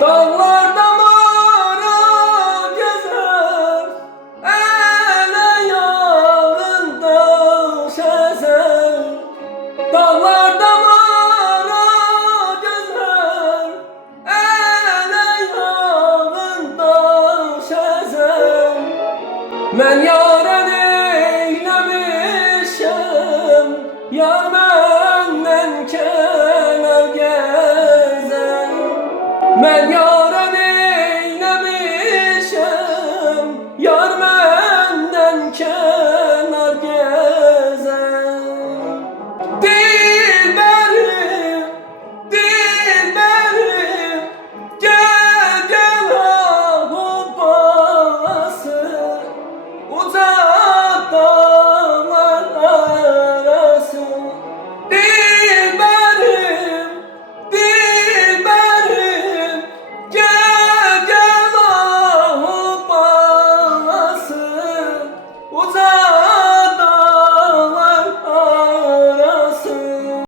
Dağlarda mara gezer, ele yağında şezer. Dağlarda mara gezer, ele yağında şezer. Men yaren eylemişem, yar benden kenar gezer. Men